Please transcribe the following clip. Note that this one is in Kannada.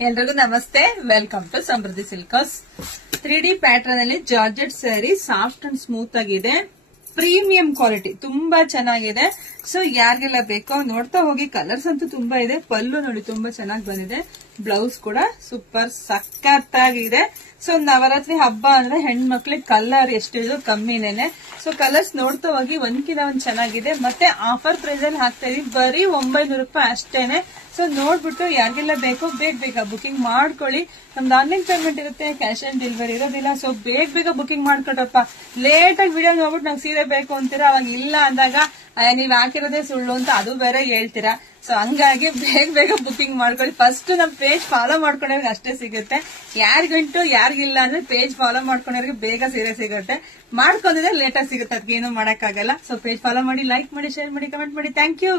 ಎಲ್ರಿಗೂ ನಮಸ್ತೆ. Welcome to Samriddhi silks. 3D pattern ಅಲ್ಲಿ georgette sari, soft and smooth ಆಗಿದೆ, ಪ್ರೀಮಿಯಂ ಕ್ವಾಲಿಟಿ, ತುಂಬಾ ಚೆನ್ನಾಗಿದೆ. ಸೊ ಯಾರಿಗೆಲ್ಲ ಬೇಕೋ ನೋಡ್ತಾ ಹೋಗಿ. ಕಲರ್ಸ್ ಅಂತೂ ತುಂಬಾ ಇದೆ. ಪಲ್ಲು ನೋಡಿ ತುಂಬಾ ಚೆನ್ನಾಗಿ ಬಂದಿದೆ. ಬ್ಲೌಸ್ ಕೂಡ ಸೂಪರ್ ಸಖತ್ತಾಗಿದೆ. ಸೊ ನವರಾತ್ರಿ ಹಬ್ಬ ಅಂದ್ರೆ ಹೆಣ್ಮಕ್ಳಿಗೆ ಕಲರ್ ಎಷ್ಟಿದ್ರು ಕಮ್ಮಿನೇನೆ. ಸೊ ಕಲರ್ಸ್ ನೋಡ್ತಾ ಹೋಗಿ, ಒಂದ್ಕಿಂತ ಒಂದ್ ಚೆನ್ನಾಗಿದೆ. ಮತ್ತೆ ಆಫರ್ ಪ್ರೈಸ್ ಅಲ್ಲಿ ಹಾಕ್ತಾ ಇದೀವಿ, ಬರೀ 900 ರೂಪಾಯಿ ಅಷ್ಟೇನೆ. ಸೊ ನೋಡ್ಬಿಟ್ಟು ಯಾರಿಗೆಲ್ಲ ಬೇಕೋ ಬೇಗ ಬುಕಿಂಗ್ ಮಾಡ್ಕೊಳ್ಳಿ. ನಮ್ದು ಆನ್ಲೈನ್ ಪೇಮೆಂಟ್ ಇರುತ್ತೆ, ಕ್ಯಾಶ್ ಆನ್ ಡೆಲಿವರಿ ಇರೋದಿಲ್ಲ. ಸೊ ಬೇಗ ಬುಕಿಂಗ್ ಮಾಡ್ಕೊಟ್ರಪ್ಪ. ಲೇಟ್ ಆಗಿ ವಿಡಿಯೋ ನೋಡ್ಬಿಟ್ಟು ನಂಗೆ ಸೀರೆ ಬೇಕು ಅಂತೀರಾ, ಅವಾಗ ಇಲ್ಲ ಅಂದಾಗ ನೀವ್ ಹಾಕಿರೋದೇ ಸುಳ್ಳು ಅಂತ ಅದು ಬೇರೆ ಹೇಳ್ತೀರಾ. ಸೊ ಹಂಗಾಗಿ ಬೇಗ ಬುಕಿಂಗ್ ಮಾಡ್ಕೊಳ್ಳಿ. ಫಸ್ಟ್ ನಮ್ ಪೇಜ್ ಫಾಲೋ ಮಾಡ್ಕೊಂಡವ್ರಿಗೆ ಅಷ್ಟೇ ಸಿಗುತ್ತೆ. ಯಾರಿಗಂಟು ಯಾರಿಗಿಲ್ಲ ಅಂದ್ರೆ ಪೇಜ್ ಫಾಲೋ ಮಾಡ್ಕೊಂಡವ್ರಿಗೆ ಬೇಗ ಸೀರೆ ಸಿಗುತ್ತೆ. ಮಾಡ್ಕೊಂಡಿದ್ರೆ ಲೇಟ್ ಆಗಿ ಸಿಗುತ್ತೆ, ಅದಕ್ಕೇನು ಮಾಡಕ್ಕಾಗಲ್ಲ. ಸೊ ಪೇಜ್ ಫಾಲೋ ಮಾಡಿ, ಲೈಕ್ ಮಾಡಿ, ಶೇರ್ ಮಾಡಿ, ಕಮೆಂಟ್ ಮಾಡಿ. Thank you.